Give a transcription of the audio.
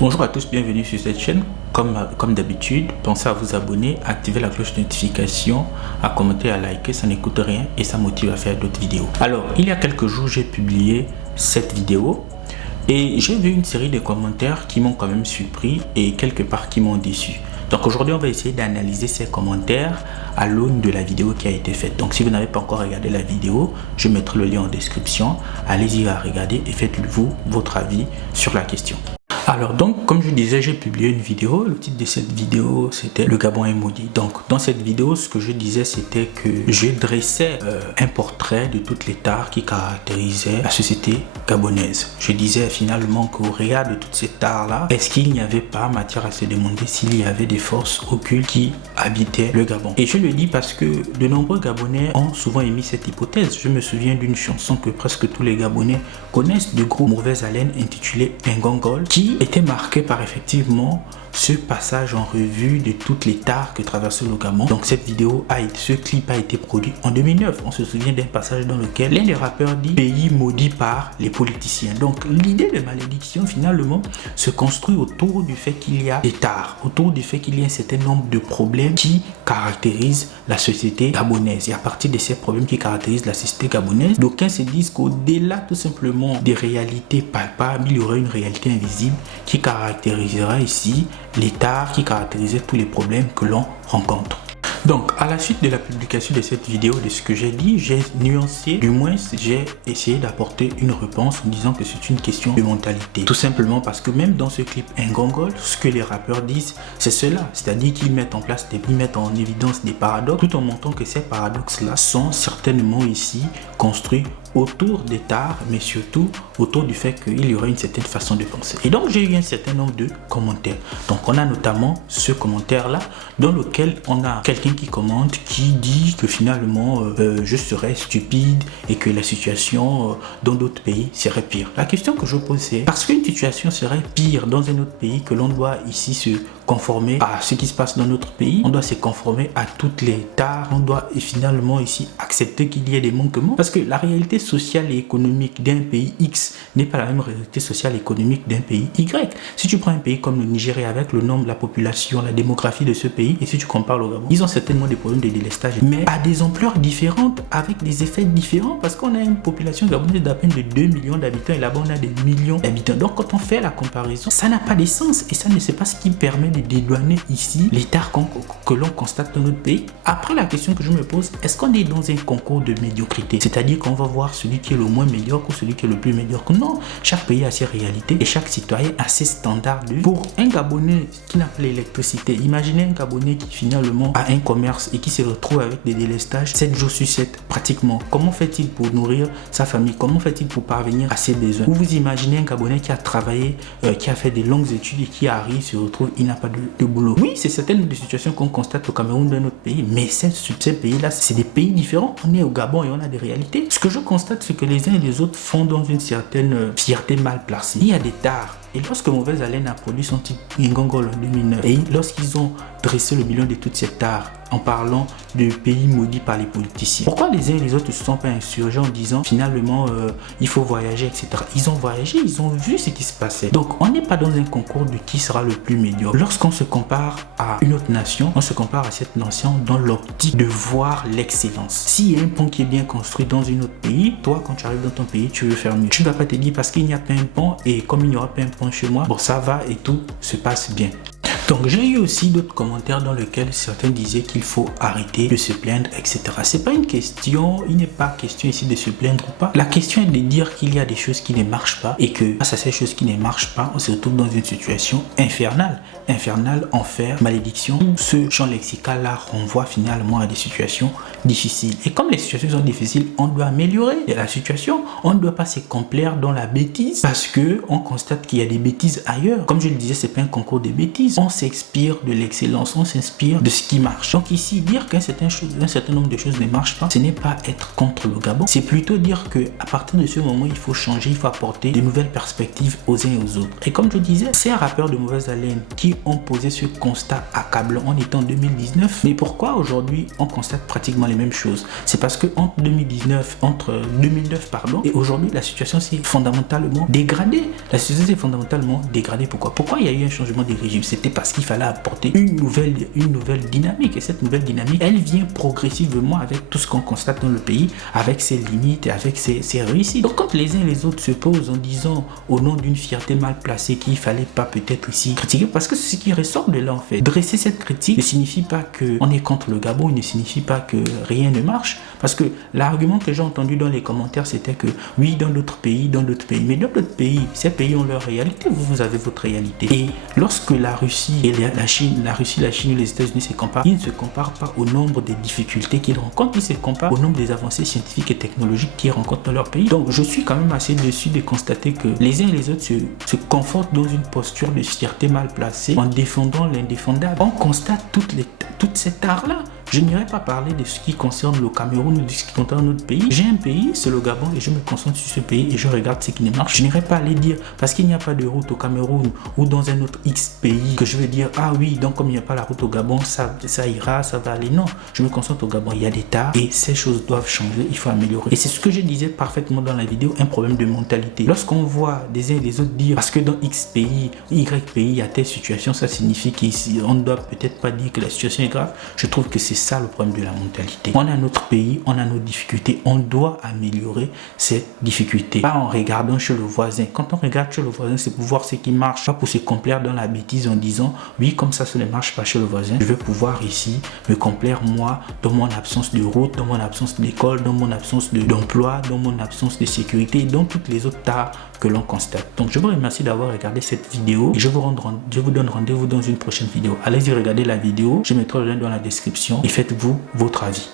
Bonjour à tous, bienvenue sur cette chaîne. Comme d'habitude, pensez à vous abonner, à activer la cloche de notification, à commenter, à liker, ça n'écoute rien et ça motive à faire d'autres vidéos. Alors, il y a quelques jours, j'ai publié cette vidéo et j'ai vu une série de commentaires qui m'ont quand même surpris et quelque part qui m'ont déçu. Donc aujourd'hui, on va essayer d'analyser ces commentaires à l'aune de la vidéo qui a été faite. Donc si vous n'avez pas encore regardé la vidéo, je mettrai le lien en description. Allez-y à regarder et faites-vous votre avis sur la question. Alors donc, comme je disais, j'ai publié une vidéo. Le titre de cette vidéo, c'était Le Gabon est maudit. Donc dans cette vidéo, ce que je disais, c'était que je dressais un portrait de toutes les tares qui caractérisaient la société gabonaise. Je disais finalement qu'au regard de toutes ces tares-là, est-ce qu'il n'y avait pas matière à se demander s'il y avait des forces occultes qui habitaient le Gabon? Et je le dis parce que de nombreux Gabonais ont souvent émis cette hypothèse. Je me souviens d'une chanson que presque tous les Gabonais connaissent de groupe Mauvaise Haleine intitulée Ngongol, qui était marqué par effectivement ce passage en revue de toutes les tares que traversait le Gabon. Donc ce clip a été produit en 2009. On se souvient d'un passage dans lequel l'un des rappeurs dit « Pays maudit par les politiciens ». Donc l'idée de malédiction finalement se construit autour du fait qu'il y a des tares, autour du fait qu'il y a un certain nombre de problèmes qui caractérisent la société gabonaise. Et à partir de ces problèmes qui caractérisent la société gabonaise, d'aucuns se disent qu'au-delà tout simplement des réalités palpables, il y aurait une réalité invisible qui caractérisera ici les tares, qui caractérisaient tous les problèmes que l'on rencontre. Donc, à la suite de la publication de cette vidéo, de ce que j'ai dit, j'ai nuancé, du moins j'ai essayé d'apporter une réponse en disant que c'est une question de mentalité. Tout simplement parce que même dans ce clip Ngongol, ce que les rappeurs disent, c'est cela. C'est-à-dire qu'ils mettent en évidence des paradoxes, tout en montrant que ces paradoxes-là sont certainement ici construits autour des tares, mais surtout autour du fait qu'il y aurait une certaine façon de penser. Et donc, j'ai eu un certain nombre de commentaires. Donc, on a notamment ce commentaire-là, dans lequel on a quelqu'un qui commente, qui dit que finalement, je serais stupide et que la situation dans d'autres pays serait pire. La question que je pose, c'est parce qu'une situation serait pire dans un autre pays que l'on doit ici se conformer à ce qui se passe dans notre pays, on doit se conformer à toutes les tares, on doit finalement ici accepter qu'il y ait des manquements, parce que la réalité sociale et économique d'un pays X n'est pas la même réalité sociale et économique d'un pays Y. Si tu prends un pays comme le Nigeria avec le nombre, la population, la démographie de ce pays, et si tu compares au Gabon, ils ont certainement des problèmes de délestage, mais à des ampleurs différentes, avec des effets différents, parce qu'on a une population gabonaise d'à peine de 2 millions d'habitants et là-bas on a des millions d'habitants. Donc quand on fait la comparaison, ça n'a pas de sens et ça ne sait pas ce qui permet de dédouaner ici les tares que l'on constate dans notre pays. Après, la question que je me pose, est-ce qu'on est dans un concours de médiocrité? C'est-à-dire qu'on va voir celui qui est le moins médiocre ou celui qui est le plus médiocre? Non, chaque pays a ses réalités et chaque citoyen a ses standards de vie. Pour un Gabonais qui n'a pas l'électricité, imaginez un Gabonais qui finalement a un commerce et qui se retrouve avec des délestages 7 jours sur 7 pratiquement. Comment fait-il pour nourrir sa famille? Comment fait-il pour parvenir à ses besoins? Ou vous imaginez un Gabonais qui a travaillé, qui a fait des longues études et qui arrive, se retrouve, il n'a pas de boulot. Oui, c'est certaines des situations qu'on constate au Cameroun, dans notre pays, mais ces pays-là, c'est des pays différents. On est au Gabon et on a des réalités. Ce que je constate, c'est que les uns et les autres font dans une certaine fierté mal placée. Il y a des tares. Et lorsque Mauvaise Haleine a produit son titre Ngongol en 2009, et lorsqu'ils ont dressé le bilan de toute cette tares en parlant de pays maudits par les politiciens, pourquoi les uns et les autres ne se sont pas insurgés en disant finalement il faut voyager, etc. Ils ont voyagé, ils ont vu ce qui se passait. Donc on n'est pas dans un concours de qui sera le plus médiocre. Lorsqu'on se compare à une autre nation, on se compare à cette nation dans l'optique de voir l'excellence. S'il y a un pont qui est bien construit dans un autre pays, toi quand tu arrives dans ton pays, tu veux faire mieux. Tu ne vas pas te dire parce qu'il n'y a pas un pont et comme il n'y aura pas un pont chez moi, bon ça va et tout se passe bien. Donc j'ai eu aussi d'autres commentaires dans lesquels certains disaient qu'il faut arrêter de se plaindre, etc. C'est pas une question, il n'est pas question ici de se plaindre ou pas. La question est de dire qu'il y a des choses qui ne marchent pas et que face à ces choses qui ne marchent pas, on se retrouve dans une situation infernale. Infernale, enfer, malédiction. Ce champ lexical là renvoie finalement à des situations difficiles. Et comme les situations sont difficiles, on doit améliorer la situation. On ne doit pas se complaire dans la bêtise parce que on constate qu'il y a des bêtises ailleurs. Comme je le disais, c'est pas un concours de bêtises. On s'inspire de l'excellence, on s'inspire de ce qui marche. Donc ici, dire qu'un certain nombre de choses ne marchent pas, ce n'est pas être contre le Gabon, c'est plutôt dire que à partir de ce moment, il faut changer, il faut apporter de nouvelles perspectives aux uns et aux autres. Et comme je disais, ces rappeurs de mauvaise haleine qui ont posé ce constat accablant en étant en 2019, mais pourquoi aujourd'hui on constate pratiquement les mêmes choses? C'est parce que entre 2009 et aujourd'hui, la situation s'est fondamentalement dégradée. La situation s'est fondamentalement dégradée. Pourquoi il y a eu un changement de régime? C'était parce qu'il fallait apporter une nouvelle dynamique. Et cette nouvelle dynamique, elle vient progressivement avec tout ce qu'on constate dans le pays, avec ses limites et avec ses réussites. Donc quand les uns et les autres se posent en disant au nom d'une fierté mal placée qu'il fallait pas peut-être ici critiquer, parce que c'est ce qui ressort de là en fait. Dresser cette critique ne signifie pas qu'on est contre le Gabon, il ne signifie pas que rien ne marche, parce que l'argument que j'ai entendu dans les commentaires c'était que oui, dans d'autres pays, mais dans d'autres pays, ces pays ont leur réalité, vous avez votre réalité. Et lorsque la Russie et la Chine et les États-Unis se comparent, ils ne se comparent pas au nombre des difficultés qu'ils rencontrent, ils se comparent au nombre des avancées scientifiques et technologiques qu'ils rencontrent dans leur pays. Donc je suis quand même assez déçu de constater que les uns et les autres se confortent dans une posture de fierté mal placée en défendant l'indéfendable. On constate toute cette art-là. Je n'irai pas parler de ce qui concerne le Cameroun ou de ce qui concerne notre pays. J'ai un pays, c'est le Gabon, et je me concentre sur ce pays et je regarde ce qui ne marche. Je n'irai pas aller dire, parce qu'il n'y a pas de route au Cameroun ou dans un autre X pays, que je vais dire, ah oui, donc comme il n'y a pas la route au Gabon, ça ira, ça va aller. Non, je me concentre au Gabon. Il y a des tares et ces choses doivent changer, il faut améliorer. Et c'est ce que je disais parfaitement dans la vidéo, un problème de mentalité. Lorsqu'on voit des uns et des autres dire, parce que dans X pays, Y pays, il y a telle situation, ça signifie qu'on ne doit peut-être pas dire que la situation est grave. Je trouve que c'est ça le problème de la mentalité. On a notre pays, on a nos difficultés, on doit améliorer ces difficultés. Pas en regardant chez le voisin. Quand on regarde chez le voisin, c'est pour voir ce qui marche, pas pour se complaire dans la bêtise en disant oui, comme ça ne marche pas chez le voisin, je vais pouvoir ici me complaire moi dans mon absence de route, dans mon absence d'école, dans mon absence d'emploi, dans mon absence de sécurité, dans toutes les autres tares que l'on constate. Donc je vous remercie d'avoir regardé cette vidéo et je vous donne rendez-vous dans une prochaine vidéo. Allez-y regarder la vidéo, je mettrai le lien dans la description et faites-vous votre avis.